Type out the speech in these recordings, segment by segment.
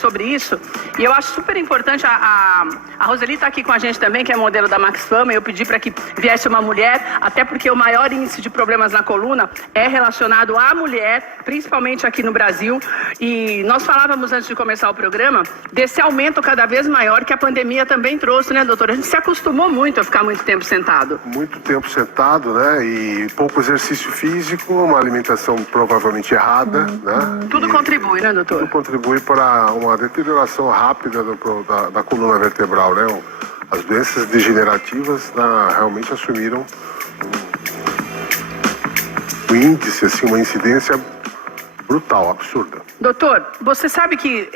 sobre isso, e eu acho super importante, a Roseli está aqui com a gente também, que é modelo da Max Fama, e eu pedi para que viesse uma mulher, até porque o maior índice de problemas na coluna é relacionado à mulher, principalmente aqui no Brasil, e nós falávamos antes de começar o programa, desse aumento cada vez maior que a pandemia também trouxe, né, doutora? A gente se acostumou muito a ficar muito tempo sentado. Muito tempo sentado, né, e pouco exercício físico, uma alimentação provavelmente errada, né? Tudo contribui, né, doutor? Tudo contribui para uma deterioração rápida da coluna vertebral, né? As doenças degenerativas realmente assumiram um índice, assim, uma incidência brutal, absurda. Doutor, você sabe que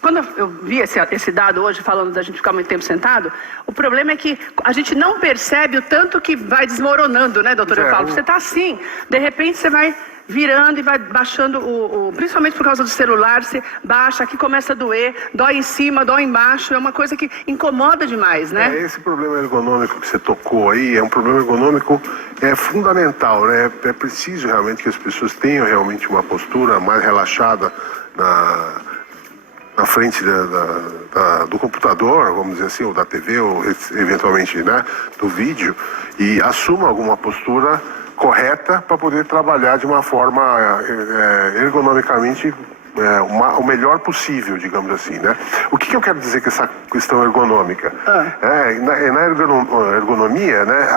quando eu vi esse dado hoje, falando da gente ficar muito tempo sentado, o problema é que a gente não percebe o tanto que vai desmoronando, né, doutor? Eu falo, você tá assim, de repente você vai virando e vai baixando, principalmente por causa do celular, você baixa, aqui começa a doer, dói em cima, dói embaixo, é uma coisa que incomoda demais, né? Esse problema ergonômico que você tocou aí, é um problema ergonômico fundamental, né? É preciso realmente que as pessoas tenham realmente uma postura mais relaxada na frente do computador, vamos dizer assim, ou da TV, ou eventualmente, né, do vídeo, e assumam alguma postura correta para poder trabalhar de uma forma ergonomicamente o melhor possível, digamos assim, né? O que eu quero dizer com essa questão ergonômica? Na ergonomia, né,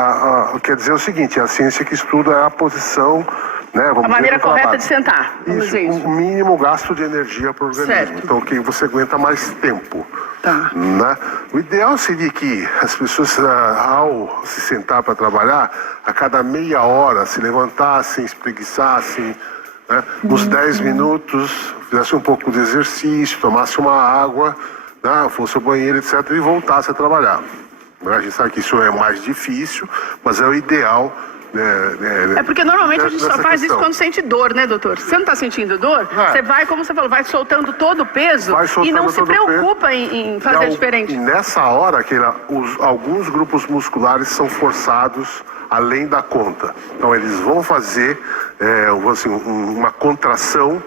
quer dizer o seguinte, a ciência que estuda a posição, né, vamos a maneira correta de sentar, vamos dizer isso. O mínimo gasto de energia para o organismo, certo. Então que você aguenta mais tempo. Tá. Né? O ideal seria que as pessoas, ao se sentar para trabalhar, a cada meia hora se levantassem, espreguiçassem, né? Uns 10 minutos, fizessem um pouco de exercício, tomasse uma água, né? Fosse ao banheiro, etc., e voltasse a trabalhar. A gente sabe que isso é mais difícil, mas é o ideal. É porque normalmente a gente só faz isso quando sente dor, né, doutor? Você não está sentindo dor? Você vai, como você falou, vai soltando todo o peso e não se preocupa em fazer diferente. E nessa hora, alguns grupos musculares são forçados além da conta. Então eles vão fazer assim, uma contração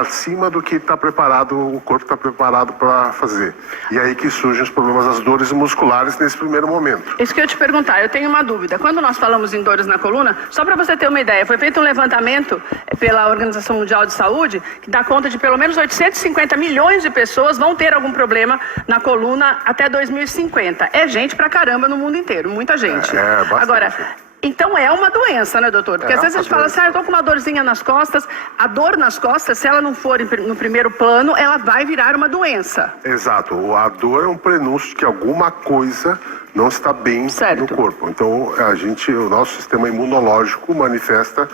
acima do que está preparado, o corpo está preparado para fazer. E aí que surgem os problemas, as dores musculares nesse primeiro momento. Isso que eu ia te perguntar, eu tenho uma dúvida. Quando nós falamos em dores na coluna, só para você ter uma ideia, foi feito um levantamento pela Organização Mundial de Saúde, que dá conta de pelo menos 850 milhões de pessoas vão ter algum problema na coluna até 2050. É gente pra caramba no mundo inteiro, muita gente. Bastante. Agora, então é uma doença, né, doutor? Porque às vezes a gente fala assim, eu tô com uma dorzinha nas costas. A dor nas costas, se ela não for no primeiro plano, ela vai virar uma doença. Exato. A dor é um prenúncio de que alguma coisa não está bem no corpo. Então, o nosso sistema imunológico manifesta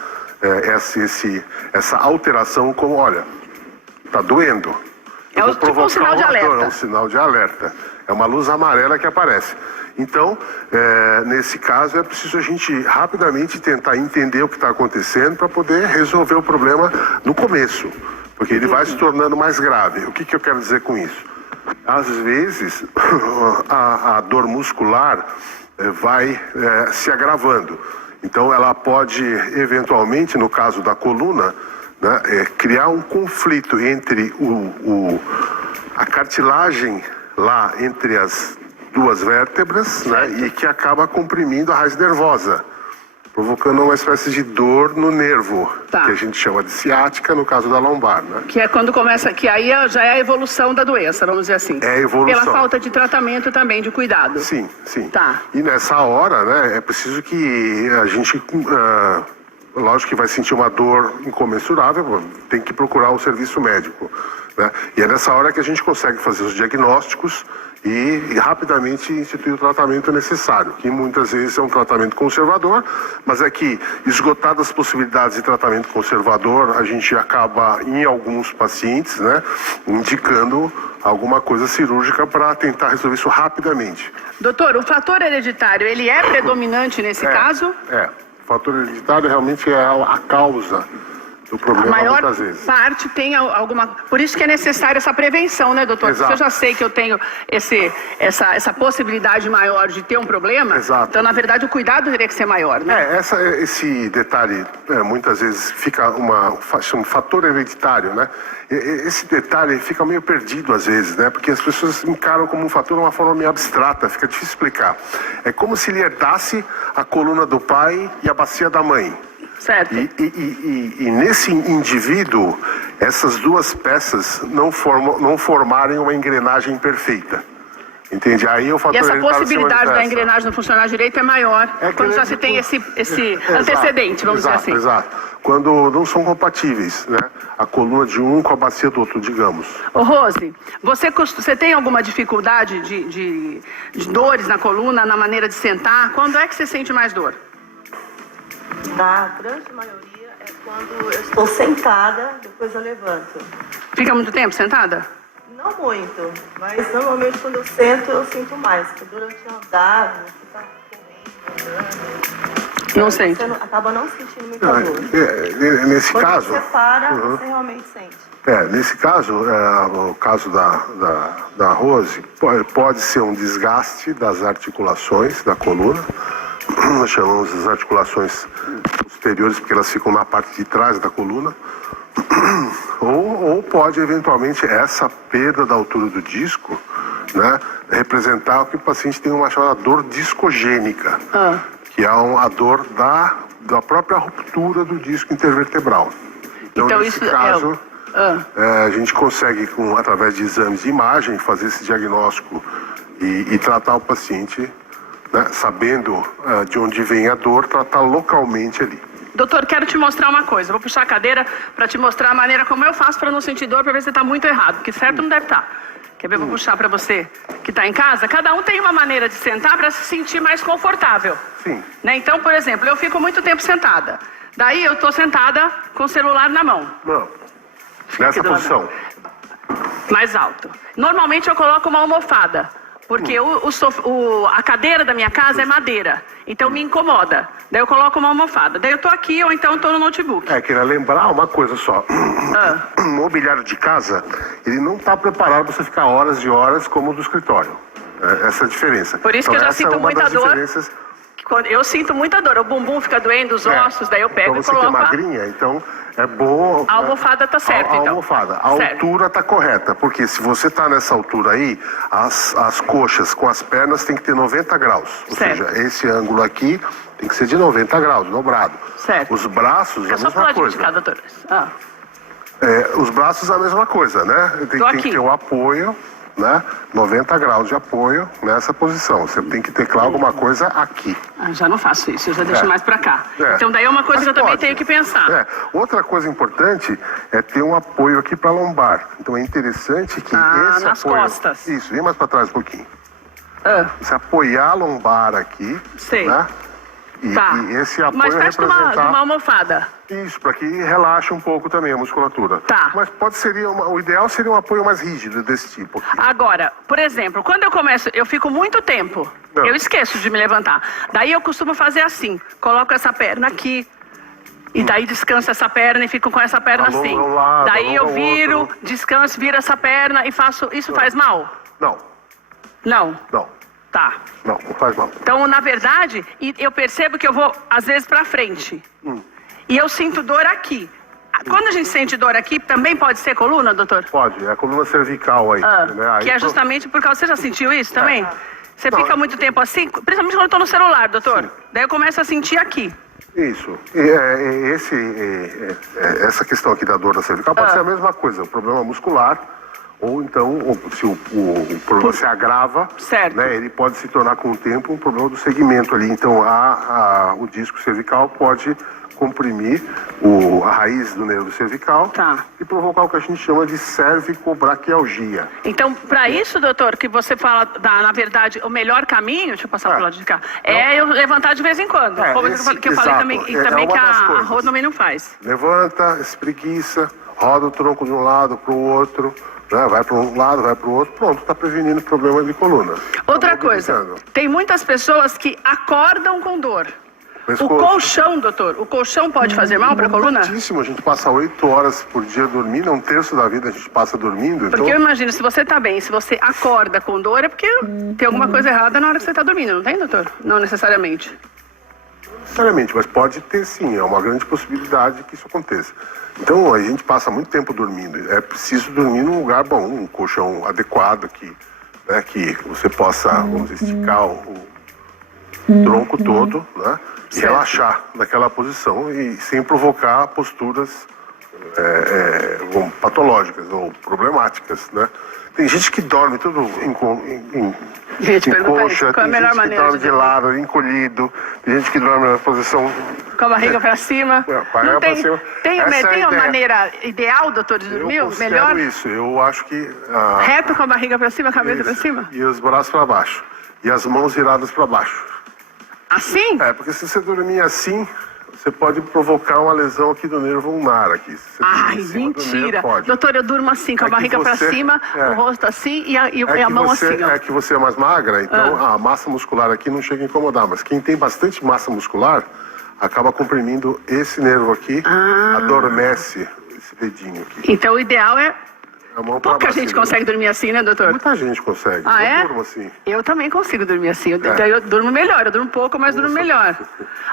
essa alteração como, olha, tá doendo. Tipo um sinal de alerta. É um sinal de alerta. É uma luz amarela que aparece. Então, nesse caso, é preciso a gente rapidamente tentar entender o que está acontecendo para poder resolver o problema no começo, porque ele vai se tornando mais grave. O que eu quero dizer com isso? Às vezes, a dor muscular vai se agravando. Então, ela pode, eventualmente, no caso da coluna, né, criar um conflito entre a cartilagem lá entre as duas vértebras, né, e que acaba comprimindo a raiz nervosa, provocando uma espécie de dor no nervo, que a gente chama de ciática, no caso da lombar, né? Que é quando começa, que aí já é a evolução da doença, vamos dizer assim. É a evolução. Pela falta de tratamento também, de cuidado. Sim, sim. Tá. E nessa hora, né, é preciso que a gente, lógico que vai sentir uma dor incomensurável, tem que procurar o serviço médico, né? E é nessa hora que a gente consegue fazer os diagnósticos e rapidamente instituir o tratamento necessário, que muitas vezes é um tratamento conservador, mas é que, esgotadas as possibilidades de tratamento conservador, a gente acaba, em alguns pacientes, né, indicando alguma coisa cirúrgica para tentar resolver isso rapidamente. Doutor, o fator hereditário, ele é predominante nesse caso? O fator hereditário realmente é a causa do problema a maior muitas vezes. parte tem alguma... Por isso que é necessária essa prevenção, né, doutor? Exato. Porque eu já sei que eu tenho essa possibilidade maior de ter um problema, Exato. então, na verdade, o cuidado teria que ser maior, né? Esse detalhe, muitas vezes, fica um fator hereditário, né? Esse detalhe fica meio perdido às vezes, né? Porque as pessoas encaram como um fator de uma forma meio abstrata, fica difícil explicar. É como se ele herdasse a coluna do pai e a bacia da mãe. Certo. E nesse indivíduo, essas duas peças não formarem uma engrenagem perfeita. Entende? Aí o fator E essa hereditário possibilidade da engrenagem não funcionar direito é maior quando já se tem esse antecedente, vamos dizer assim. Exato. Quando não são compatíveis, né? A coluna de um com a bacia do outro, digamos. Ô Rose, você tem alguma dificuldade de dores na coluna, na maneira de sentar? Quando é que você sente mais dor? Na grande maioria é quando eu estou sentada, depois eu levanto. Fica muito tempo sentada? Não muito, mas normalmente quando eu sento, eu sinto mais. Porque durante o andar, você está correndo, andando. Não sente? Você acaba não sentindo muita dor. Nesse Quando caso... você para, você realmente sente. Nesse caso, o caso da Rose, pode ser um desgaste das articulações da coluna. Nós chamamos as articulações posteriores porque elas ficam na parte de trás da coluna. Ou pode, eventualmente, essa perda da altura do disco, né, representar o que o paciente tem uma chamada dor discogênica, que é a dor da própria ruptura do disco intervertebral. Então nesse caso, a gente consegue, através de exames de imagem, fazer esse diagnóstico e tratar o paciente, né, sabendo de onde vem a dor, tratar localmente ali. Doutor, quero te mostrar uma coisa. Vou puxar a cadeira para te mostrar a maneira como eu faço para não sentir dor, para ver se está muito errado, porque certo não deve estar. Quer ver? Vou puxar para você que está em casa. Cada um tem uma maneira de sentar para se sentir mais confortável. Sim. Né? Então, por exemplo, eu fico muito tempo sentada. Daí eu estou sentada com o celular na mão. Não. Nessa posição. Mais alto. Normalmente eu coloco uma almofada, porque a cadeira da minha casa é madeira, então me incomoda. Daí eu coloco uma almofada. Daí eu tô aqui ou então eu tô no notebook. Queria lembrar uma coisa só. O mobiliário de casa, ele não está preparado para você ficar horas e horas como o do escritório. Essa é a diferença. Por isso que eu já sinto muita dor. Eu sinto muita dor. O bumbum fica doendo, os ossos, daí eu pego e coloco. Você que é magrinha, então é bom... A almofada tá certa, então. A almofada. A altura tá correta, porque se você tá nessa altura aí, as coxas com as pernas tem que ter 90 graus. Ou seja, esse ângulo aqui tem que ser de 90 graus, dobrado. Certo. Os braços, a mesma coisa. Cá, doutor. Os braços, a mesma coisa, né? Tem que ter o apoio, né? 90 graus de apoio nessa posição. Você tem que teclar alguma coisa aqui. Já não faço isso, eu já deixo mais pra cá. Então daí é uma coisa que eu também tenho que pensar. Outra coisa importante é ter um apoio aqui para lombar. Então é interessante que esse nas apoio... costas. Isso, vem mais para trás um pouquinho. Você apoiar a lombar aqui, sei, né? E esse apoio mas perto de uma almofada. Isso, para que relaxe um pouco também a musculatura. Tá. Mas o ideal seria um apoio mais rígido desse tipo aqui. Agora, por exemplo, quando eu começo, eu fico muito tempo, eu esqueço de me levantar. Daí eu costumo fazer assim, coloco essa perna aqui, e daí descanso essa perna e fico com essa perna assim. Daí eu viro, descanso, viro essa perna e faço... Isso faz mal? Não. Não? Não. Tá. Não faz mal. Então, na verdade, eu percebo que eu vou, às vezes, pra frente. E eu sinto dor aqui. Quando a gente sente dor aqui, também pode ser coluna, doutor? Pode, é a coluna cervical aí. Né? Aí que é justamente por causa... Você já sentiu isso também? Você fica muito tempo assim, principalmente quando eu tô no celular, doutor. Sim. Daí eu começo a sentir aqui. Isso. Essa questão aqui da dor da cervical pode ser a mesma coisa, um problema muscular. Ou então, se o problema se agrava, né, ele pode se tornar com o tempo um problema do segmento ali. Então, o disco cervical pode comprimir a raiz do nervo cervical e provocar o que a gente chama de cervicobraquialgia. Então, para isso, doutor, que você fala, na verdade, o melhor caminho, deixa eu passar pro lado de cá, eu levantar de vez em quando. Que eu falei também, que a Rô também não faz. Levanta, espreguiça, roda o tronco de um lado para o outro. Vai para um lado, vai para o outro, pronto, está prevenindo problema de coluna. Outra coisa, tem muitas pessoas que acordam com dor. O colchão, doutor, o colchão pode fazer mal para a coluna? Muitíssimo, a gente passa 8 horas por dia dormindo, 1/3 da vida a gente passa dormindo. Porque eu imagino, se você tá bem, se você acorda com dor, é porque tem alguma coisa errada na hora que você tá dormindo, não tem, doutor? Não necessariamente. Não necessariamente, mas pode ter sim, é uma grande possibilidade que isso aconteça. Então, a gente passa muito tempo dormindo, é preciso dormir num lugar bom, um colchão adequado que você possa, vamos dizer, esticar o tronco todo, né? E relaxar naquela posição e sem provocar posturas patológicas ou problemáticas, né? Tem gente que dorme tudo em qual coxa, é a tem melhor gente que maneira dorme de de lado, encolhido, tem gente que dorme na posição... Com a barriga para cima. Não tem, tem uma maneira ideal, doutor, de dormir? Eu considero Melhor? isso, eu acho que... Reto com a barriga para cima, a cabeça para cima? E os braços para baixo. E as mãos viradas para baixo. Assim? Porque se você dormir assim, você pode provocar uma lesão aqui do nervo ulnar. Aqui. Ai, mentira. Doutor, eu durmo assim, com a barriga para cima, o rosto assim e a mão assim. Ó. É que você é mais magra, então a massa muscular aqui não chega a incomodar. Mas quem tem bastante massa muscular, acaba comprimindo esse nervo aqui, adormece esse dedinho aqui. Então o ideal é... Pouca gente consegue dormir assim, né, doutor? Muita gente consegue. Eu durmo assim. Eu também consigo dormir assim. Eu durmo melhor. Eu durmo pouco, mas durmo melhor.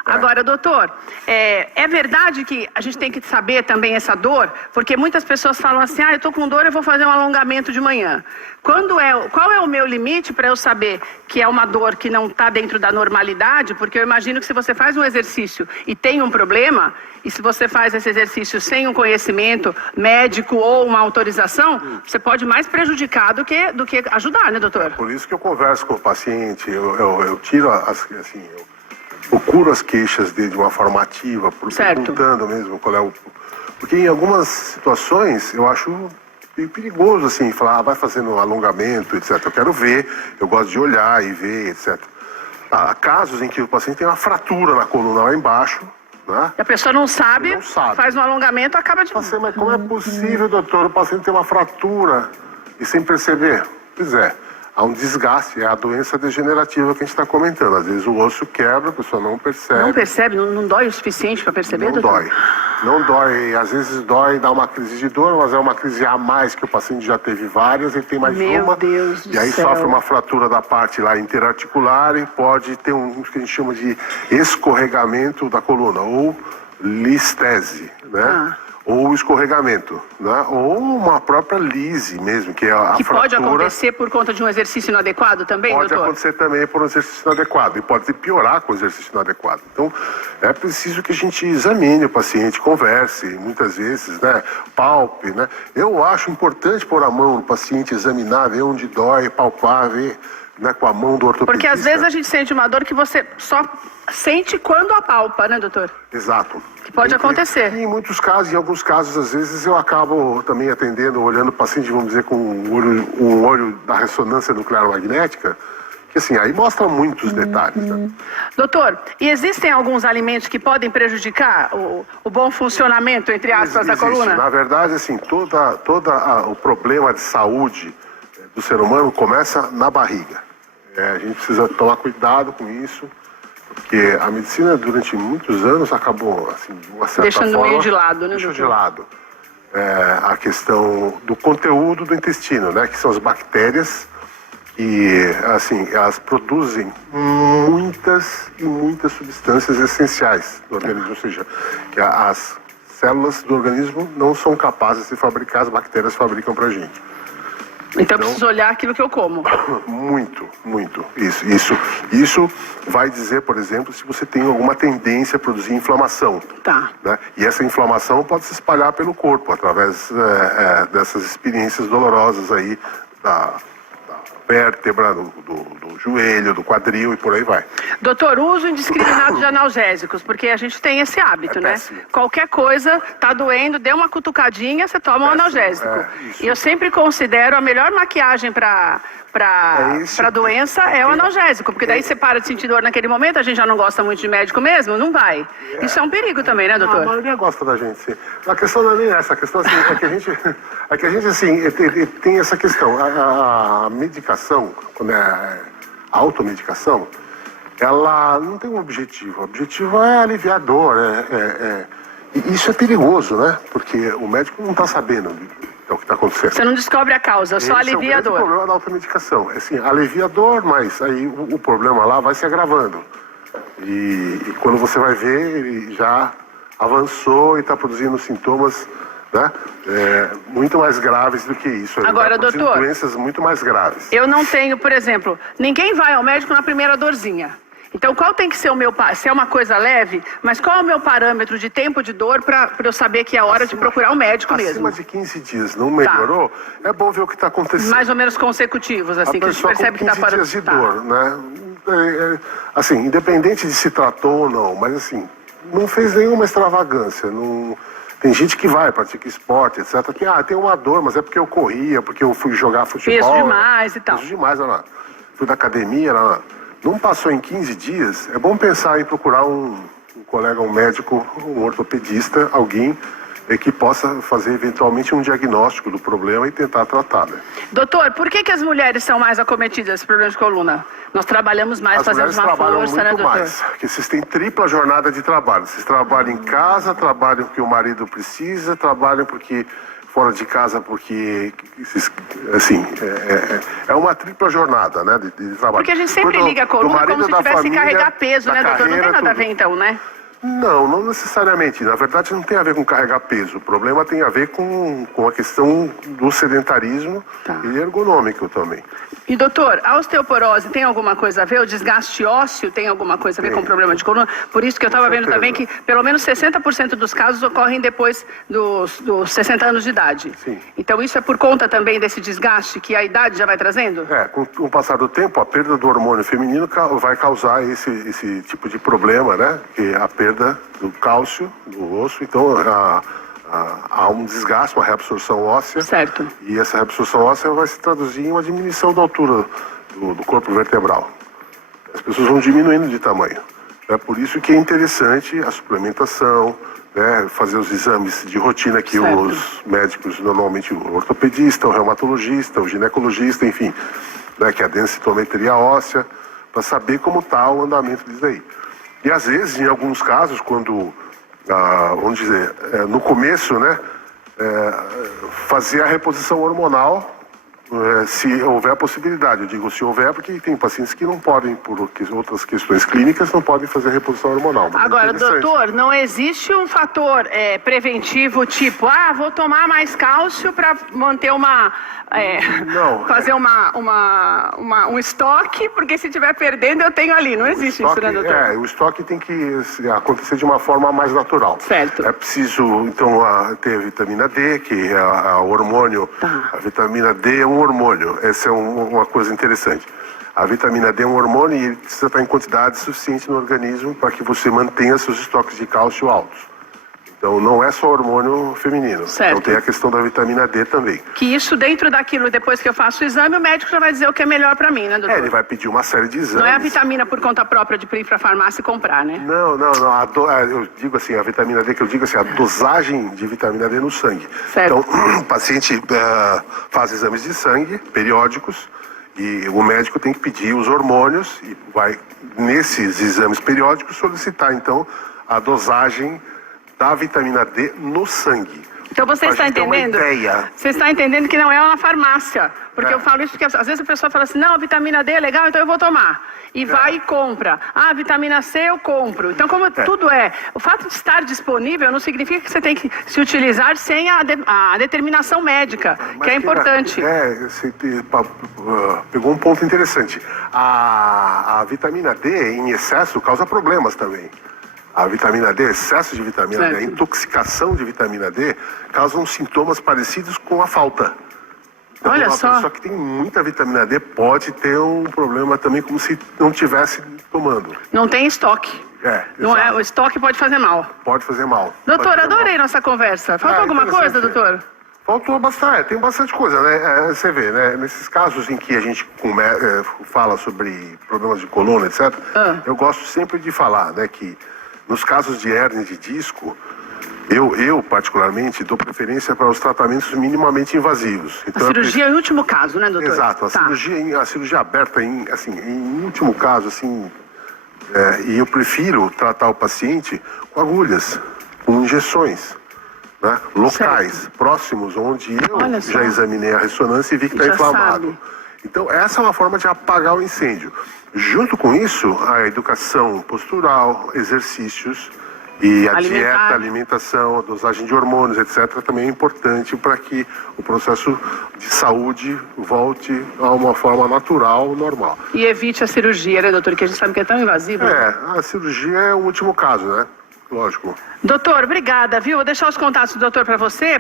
Agora, doutor, é verdade que a gente tem que saber também essa dor? Porque muitas pessoas falam assim, eu tô com dor, eu vou fazer um alongamento de manhã. Qual é o meu limite para eu saber que é uma dor que não está dentro da normalidade? Porque eu imagino que se você faz um exercício e tem um problema, e se você faz esse exercício sem um conhecimento médico ou uma autorização, você pode mais prejudicar do que ajudar, né, doutor? Por isso que eu converso com o paciente, eu tiro eu procuro as queixas dele de uma forma ativa, perguntando mesmo qual é o... Porque em algumas situações eu acho perigoso, assim, falar, vai fazendo um alongamento, etc. Eu quero ver, eu gosto de olhar e ver, etc. Há casos em que o paciente tem uma fratura na coluna lá embaixo, né? E a pessoa não sabe, faz um alongamento, acaba de... Mas como é possível, doutor, o paciente ter uma fratura e sem perceber? Pois é, há um desgaste, é a doença degenerativa que a gente está comentando. Às vezes o osso quebra, a pessoa não percebe. Não percebe? Não dói o suficiente para perceber, não doutor? Não dói, às vezes dói, dá uma crise de dor, mas é uma crise a mais, que o paciente já teve várias, ele tem mais uma. Meu Deus do céu. E aí céu. sofre uma fratura da parte lá interarticular e pode ter um que a gente chama de escorregamento da coluna, ou listese, né? Ou escorregamento, né? Ou uma própria lise mesmo, que é a que fratura. Pode acontecer por conta de um exercício inadequado também, doutor? Pode acontecer também por um exercício inadequado e pode piorar com o exercício inadequado. Então, é preciso que a gente examine o paciente, converse, muitas vezes, né? Palpe, né? Eu acho importante pôr a mão no paciente, examinar, ver onde dói, palpar, ver, né, com a mão do ortopedista. Porque às vezes a gente sente uma dor que você só sente quando apalpa, né, doutor? Exato. Que pode acontecer. Em muitos casos, em alguns casos, às vezes eu acabo também atendendo, olhando o paciente, vamos dizer, com um olho da ressonância nuclear magnética, que assim, aí mostra muitos detalhes. Né? Doutor, e existem alguns alimentos que podem prejudicar o bom funcionamento, entre aspas, da coluna? Na verdade, assim, todo o problema de saúde do ser humano começa na barriga. A gente precisa tomar cuidado com isso, porque a medicina durante muitos anos acabou, assim, de uma certa forma... Deixando meio de lado, né, deixou de lado a questão do conteúdo do intestino, né, que são as bactérias, e, assim, elas produzem muitas e muitas substâncias essenciais do organismo, ou seja, que as células do organismo não são capazes de fabricar, as bactérias fabricam pra gente. Então eu preciso olhar aquilo que eu como. Muito. Isso vai dizer, por exemplo, se você tem alguma tendência a produzir inflamação. Tá. Né? E essa inflamação pode se espalhar pelo corpo, através dessas experiências dolorosas aí da vértebra, do joelho, do quadril e por aí vai. Doutor, uso indiscriminado de analgésicos, porque a gente tem esse hábito, né? Péssimo. Qualquer coisa, tá doendo, deu uma cutucadinha, você toma um analgésico. E eu sempre considero a melhor maquiagem para doença é o analgésico, porque daí você para de sentir dor naquele momento, a gente já não gosta muito de médico mesmo, não vai. Isso é um perigo também, né, doutor? A maioria gosta da gente, sim. A questão não é nem essa, a questão assim, é que a gente assim, tem essa questão, a medicação, quando é a automedicação, ela não tem um objetivo. O objetivo é aliviar a dor. E isso é perigoso, né? Porque o médico não está sabendo o que está acontecendo. Você não descobre a causa, só alivia a dor. Esse é o problema da automedicação. Assim, alivia a dor, mas aí o problema lá vai se agravando. E quando você vai ver, ele já avançou e está produzindo sintomas, né, muito mais graves do que isso. Ele Agora, tá produzindo doutor, doenças muito mais graves. Eu não tenho, por exemplo, ninguém vai ao médico na primeira dorzinha. Então, qual tem que ser o meu... Se é uma coisa leve, mas qual é o meu parâmetro de tempo de dor para eu saber que é hora de procurar um médico mesmo? Acima de 15 dias não melhorou, é bom ver o que está acontecendo. Mais ou menos consecutivos, assim, que a gente percebe que está parando. 15 dias de dor, né? Assim, independente de se tratou ou não, mas assim, não fez nenhuma extravagância, não... Tem gente que vai, pratica esporte, etc. Que, tem uma dor, mas é porque eu corria, porque eu fui jogar futebol. Peso demais e tal. Peso demais, lá. Fui da academia, lá. Não passou em 15 dias, é bom pensar em procurar um colega, um médico, um ortopedista, alguém que possa fazer eventualmente um diagnóstico do problema e tentar tratar, né? Doutor, por que as mulheres são mais acometidas desse problema de coluna? Nós trabalhamos mais, fazemos uma força, né, doutor? Mais, porque vocês têm tripla jornada de trabalho. Vocês trabalham em casa, trabalham porque o marido precisa, trabalham porque fora de casa, porque, assim, é uma tripla jornada, né, de trabalho. Porque a gente sempre liga a coluna como se tivesse que carregar peso, né, doutor? Não tem nada a ver, então, né? Não necessariamente. Na verdade, não tem a ver com carregar peso. O problema tem a ver com a questão do sedentarismo e ergonômico também. E, doutor, a osteoporose tem alguma coisa a ver? O desgaste ósseo tem alguma coisa a ver com o problema de coluna? Por isso que eu estava vendo também que pelo menos 60% dos casos ocorrem depois dos 60 anos de idade. Sim. Então, isso é por conta também desse desgaste que a idade já vai trazendo? Com o passar do tempo, a perda do hormônio feminino vai causar esse tipo de problema, né? Que a perda do cálcio do osso, então há um desgaste, uma reabsorção óssea. Certo. E essa reabsorção óssea vai se traduzir em uma diminuição da altura do corpo vertebral. As pessoas vão diminuindo de tamanho. É por isso que é interessante a suplementação, né, fazer os exames de rotina que os médicos, normalmente o ortopedista, o reumatologista, o ginecologista, enfim, né, que é a densitometria óssea, para saber como está o andamento disso aí. E às vezes, em alguns casos, quando, vamos dizer, no começo, né, fazer a reposição hormonal, se houver a possibilidade. Eu digo se houver, porque tem pacientes que não podem, por outras questões clínicas, não podem fazer reposição hormonal. Agora, doutor, não existe um fator preventivo tipo, vou tomar mais cálcio para manter não, fazer um estoque, porque se estiver perdendo eu tenho ali. Não existe isso, né, doutor? O estoque tem que acontecer de uma forma mais natural. Certo. É preciso, então, ter a vitamina D, que é o hormônio. A vitamina D é um hormônio. Essa é uma coisa interessante. A vitamina D é um hormônio e ele precisa estar em quantidade suficiente no organismo para que você mantenha seus estoques de cálcio altos. Então, não é só hormônio feminino. Certo. Então, tem a questão da vitamina D também. Que isso dentro daquilo, depois que eu faço o exame, o médico já vai dizer o que é melhor para mim, né, doutor? Ele vai pedir uma série de exames. Não é a vitamina por conta própria de ir para a farmácia e comprar, né? Não. Eu digo assim, a vitamina D, que eu digo assim, a dosagem de vitamina D no sangue. Certo. Então, o paciente faz exames de sangue periódicos e o médico tem que pedir os hormônios e vai, nesses exames periódicos, solicitar, então, a dosagem da vitamina D no sangue. Então você está entendendo? Você está entendendo que não é uma farmácia. Porque eu falo isso porque às vezes a pessoa fala assim, não, a vitamina D é legal, então eu vou tomar. E vai e compra. A vitamina C eu compro. Então como tudo o fato de estar disponível não significa que você tem que se utilizar sem a determinação médica, que é importante. Você pegou um ponto interessante. A vitamina D em excesso causa problemas também. A vitamina D, excesso de vitamina D, a intoxicação de vitamina D causam sintomas parecidos com a falta. Então, Olha uma só. pessoa que tem muita vitamina D pode ter um problema também como se não tivesse tomando. Não tem estoque. Não é, o estoque pode fazer mal. Pode fazer mal. Doutor, adorei nossa conversa. Faltou alguma coisa, doutor? Faltou bastante, tem bastante coisa, né? Você vê, né? Nesses casos em que a gente fala sobre problemas de coluna, etc., eu gosto sempre de falar, né, que nos casos de hérnia de disco, eu particularmente dou preferência para os tratamentos minimamente invasivos. Então, a cirurgia é o último caso, né, doutor? Exato, a cirurgia aberta, em último caso, assim, E eu prefiro tratar o paciente com agulhas, com injeções, né, locais, próximos, onde eu já examinei a ressonância e vi que está inflamado. Sabe. Então, essa é uma forma de apagar o incêndio. Junto com isso, a educação postural, exercícios e a dieta, alimentação, a dosagem de hormônios, etc., também é importante para que o processo de saúde volte a uma forma natural, normal. E evite a cirurgia, né, doutor? Que a gente sabe que é tão invasiva. A cirurgia é o último caso, né? Lógico. Doutor, obrigada, viu? Vou deixar os contatos do doutor para você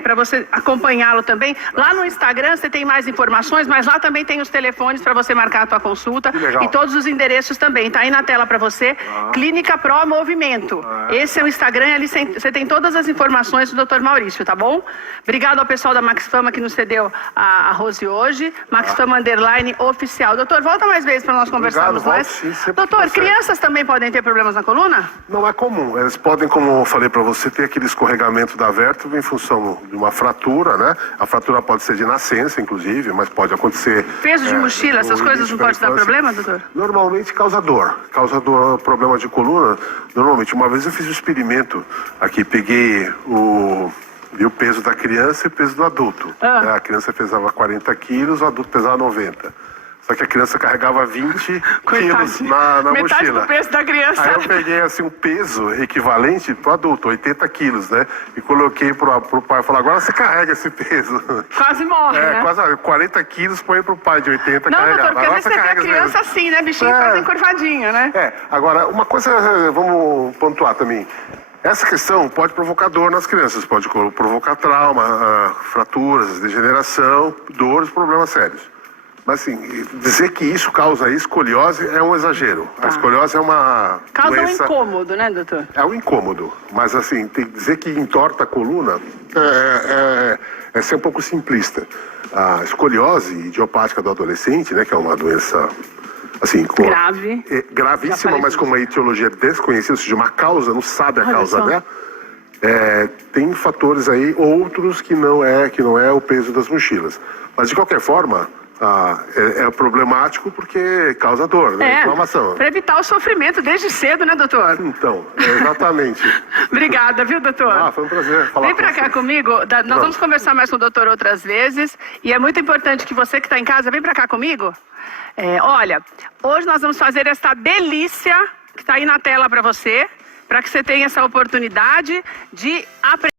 acompanhá-lo também. Lá no Instagram você tem mais informações, mas lá também tem os telefones para você marcar a tua consulta. E todos os endereços também. Tá aí na tela para você. Clínica Pro Movimento. Esse é o Instagram, ali você tem todas as informações do doutor Maurício, tá bom? Obrigado ao pessoal da Max Fama que nos cedeu a Rose hoje. Max Fama _ oficial. Doutor, volta mais vezes para nós conversarmos mais. Sim, doutor, crianças também podem ter problemas na coluna? Não é comum. Eles podem, como eu falei para você, ter aquele escorregamento da vértebra em função de uma fratura, né? A fratura pode ser de nascença, inclusive, mas pode acontecer... Peso de mochila, essas coisas não podem dar problema, doutor? Normalmente causa dor, problema de coluna. Normalmente, uma vez eu fiz um experimento aqui, peguei vi o peso da criança e o peso do adulto. A criança pesava 40 quilos, o adulto pesava 90. Só que a criança carregava 20 quilos na metade mochila. Metade do peso da criança. Aí eu peguei assim um peso equivalente pro adulto, 80 quilos, né? E coloquei pro pai. Falei, agora você carrega esse peso. Quase morre, né? Quase 40 quilos põe pro pai de 80 não, carregar. Doutor, porque às vezes você vê a criança assim, né? Bichinho quase encurvadinho, né? Agora, uma coisa, vamos pontuar também. Essa questão pode provocar dor nas crianças, pode provocar trauma, fraturas, degeneração, dores, problemas sérios. Mas assim, dizer que isso causa escoliose é um exagero. A escoliose é uma doença... um incômodo, né, doutor? É um incômodo, mas assim, dizer que entorta a coluna é ser um pouco simplista. A escoliose idiopática do adolescente, né, que é uma doença assim, gravíssima, mas com uma etiologia desconhecida, ou seja, uma causa, não sabe a causa dela. Tem fatores aí, outros que não é o peso das mochilas. Mas de qualquer forma, é problemático porque causa dor, né? Inflamação. Para evitar o sofrimento desde cedo, né, doutor? Então, exatamente. Obrigada, viu, doutor? Foi um prazer falar Vem pra cá comigo, nós vamos conversar mais com o doutor outras vezes, e é muito importante que você que está em casa, vem pra cá comigo. Olha, hoje nós vamos fazer esta delícia que está aí na tela para você, para que você tenha essa oportunidade de aprender.